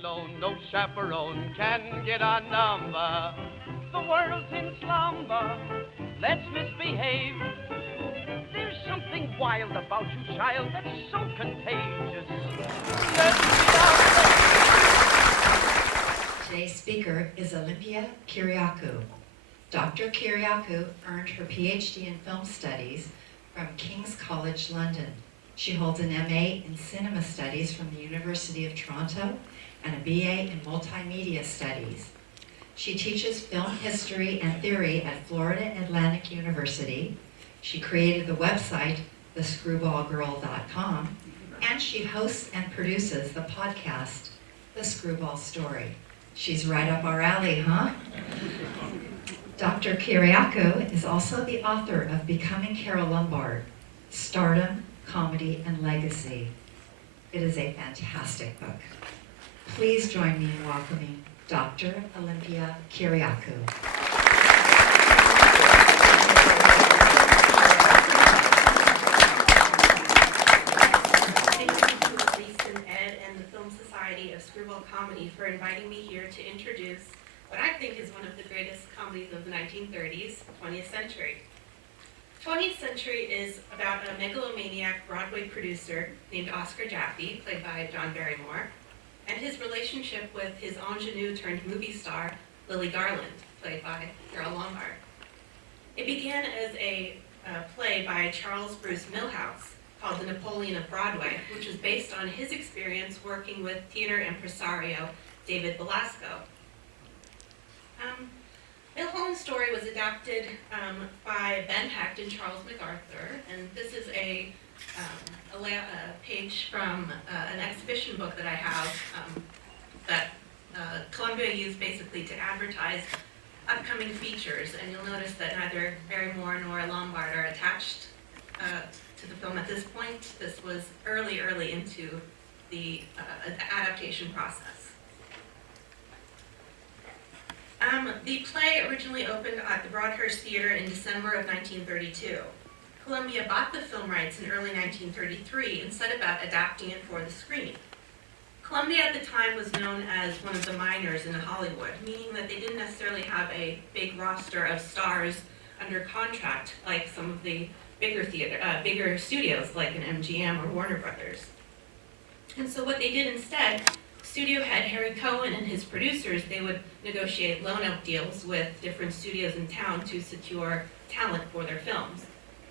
alone, no chaperone can get our number. The world's in slumber, let's misbehave. There's something wild about you, child, that's so contagious. Let's be out there. Today's speaker is Olympia Kiriakou. Dr. Kiriakou earned her PhD in film studies from King's College London. She holds an MA in cinema studies from the University of Toronto and a BA in multimedia studies. She teaches film history and theory at Florida Atlantic University. She created the website, thescrewballgirl.com, and she hosts and produces the podcast, The Screwball Story. She's right up our alley, huh? Dr. Kiriakou is also the author of Becoming Carole Lombard, Stardom, Comedy, and Legacy. It is a fantastic book. Please join me in welcoming Dr. Olympia Kiriakou. Thank you to Aliece and Ed and the Film Society of Screwball Comedy for inviting me here to introduce what I think is one of the greatest comedies of the 1930s, 20th century. 20th Century is about a megalomaniac Broadway producer named Oscar Jaffe, played by John Barrymore, and his relationship with his ingenue turned movie star, Lily Garland, played by Carole Lombard. It began as a play by Charles Bruce Milhouse called The Napoleon of Broadway, which was based on his experience working with theater impresario David Belasco. Milhoa's story was adapted by Ben Hecht and Charles MacArthur, and this is a page from an exhibition book that I have that Columbia used basically to advertise upcoming features, and you'll notice that neither Barrymore nor Lombard are attached to the film at this point. This was early into the adaptation process. The play originally opened at the Broadhurst Theatre in December of 1932. Columbia bought the film rights in early 1933 and set about adapting it for the screen. Columbia at the time was known as one of the minors in Hollywood, meaning that they didn't necessarily have a big roster of stars under contract like some of the bigger studios like an MGM or Warner Brothers. And so what they did instead, studio head Harry Cohen and his producers, they would negotiate loan-out deals with different studios in town to secure talent for their films.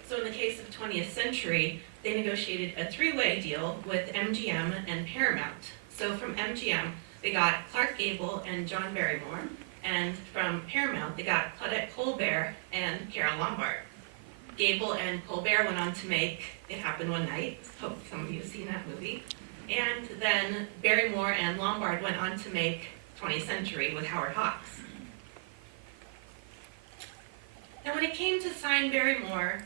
So in the case of 20th Century, they negotiated a three-way deal with MGM and Paramount. So from MGM, they got Clark Gable and John Barrymore, and from Paramount, they got Claudette Colbert and Carole Lombard. Gable and Colbert went on to make It Happened One Night. Hope some of you have seen that movie. And then Barrymore and Lombard went on to make 20th Century with Howard Hawks. Now when it came to sign Barrymore,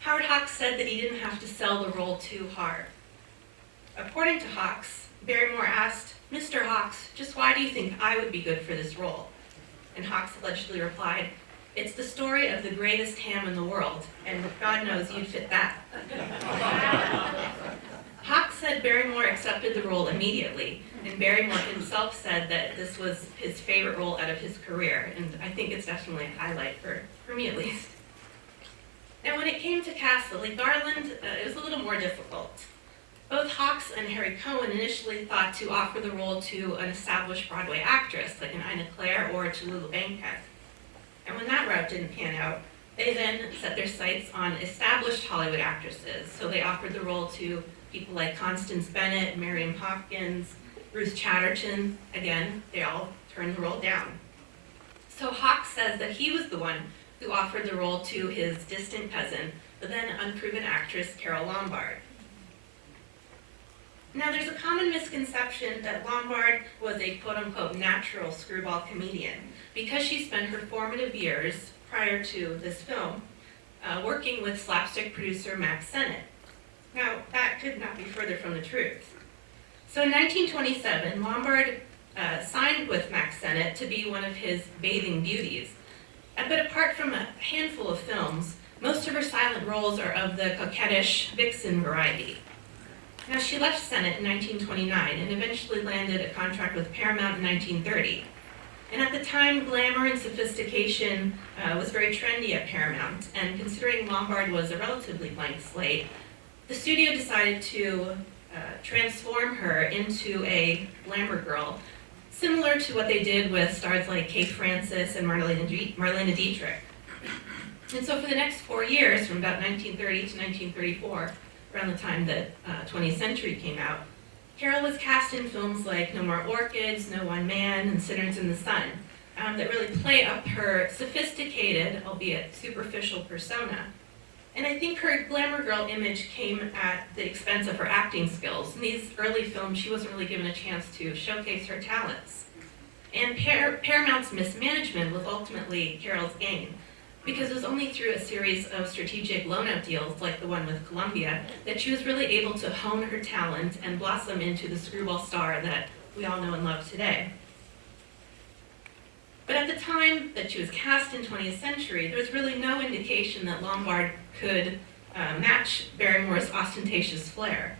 Howard Hawks said that he didn't have to sell the role too hard. According to Hawks, Barrymore asked, "Mr. Hawks, just why do you think I would be good for this role?" And Hawks allegedly replied, "It's the story of the greatest ham in the world, and God knows you'd fit that." Hawks said Barrymore accepted the role immediately, and Barrymore himself said that this was his favorite role out of his career, and I think it's definitely a highlight for me at least. Now when it came to cast Lily Garland, it was a little more difficult. Both Hawks and Harry Cohen initially thought to offer the role to an established Broadway actress, like an Ina Claire or Tallulah Bankhead. And when that route didn't pan out, they then set their sights on established Hollywood actresses. So they offered the role to people like Constance Bennett, Miriam Hopkins, Ruth Chatterton. Again, they all turned the role down. So Hawks says that he was the one who offered the role to his distant cousin, the then unproven actress Carole Lombard. Now there's a common misconception that Lombard was a quote-unquote natural screwball comedian because she spent her formative years prior to this film working with slapstick producer Max Sennett. Now, that could not be further from the truth. So in 1927, Lombard signed with Max Sennett to be one of his bathing beauties. But apart from a handful of films, most of her silent roles are of the coquettish vixen variety. Now, she left Senate in 1929 and eventually landed a contract with Paramount in 1930. And at the time, glamour and sophistication was very trendy at Paramount, and considering Lombard was a relatively blank slate, the studio decided to transform her into a glamour girl, similar to what they did with stars like Kate Francis and Marlene Dietrich. And so for the next 4 years, from about 1930 to 1934, around the time that 20th Century came out, Carole was cast in films like No More Orchids, No One Man, and Sinners in the Sun, that really play up her sophisticated, albeit superficial persona. And I think her glamour girl image came at the expense of her acting skills. In these early films, she wasn't really given a chance to showcase her talents. And Paramount's mismanagement was ultimately Carole's gain, because it was only through a series of strategic loan-out deals, like the one with Columbia, that she was really able to hone her talent and blossom into the screwball star that we all know and love today. But at the time that she was cast in 20th Century, there was really no indication that Lombard could match Barrymore's ostentatious flair.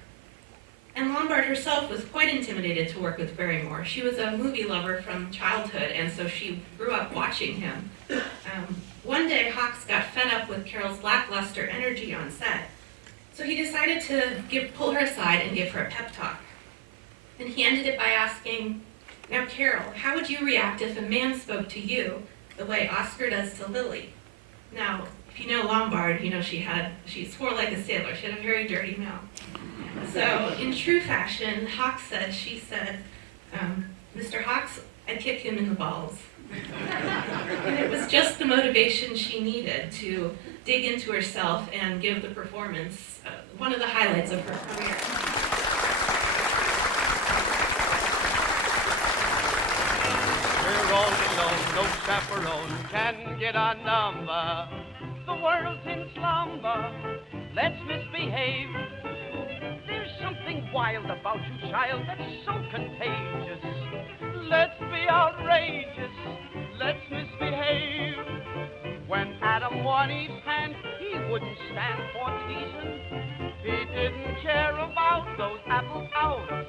And Lombard herself was quite intimidated to work with Barrymore. She was a movie lover from childhood, and so she grew up watching him. One day, Hawks got fed up with Carole's lackluster energy on set, so he decided to pull her aside and give her a pep talk. And he ended it by asking, "Now, Carole, how would you react if a man spoke to you the way Oscar does to Lily?" Now, if you know Lombard, you know she swore like a sailor. She had a very dirty mouth. So, in true fashion, she said, "Mr. Hawks, I'd kick him in the balls." And it was just the motivation she needed to dig into herself and give the performance one of the highlights of her career. We're all alone, no chaperone can get our number. The world's in slumber, let's misbehave. There's something wild about you, child, that's so contagious. Let's be outrageous, let's misbehave. When Adam won Eve's hand, he wouldn't stand for teasing. He didn't care about those apples out of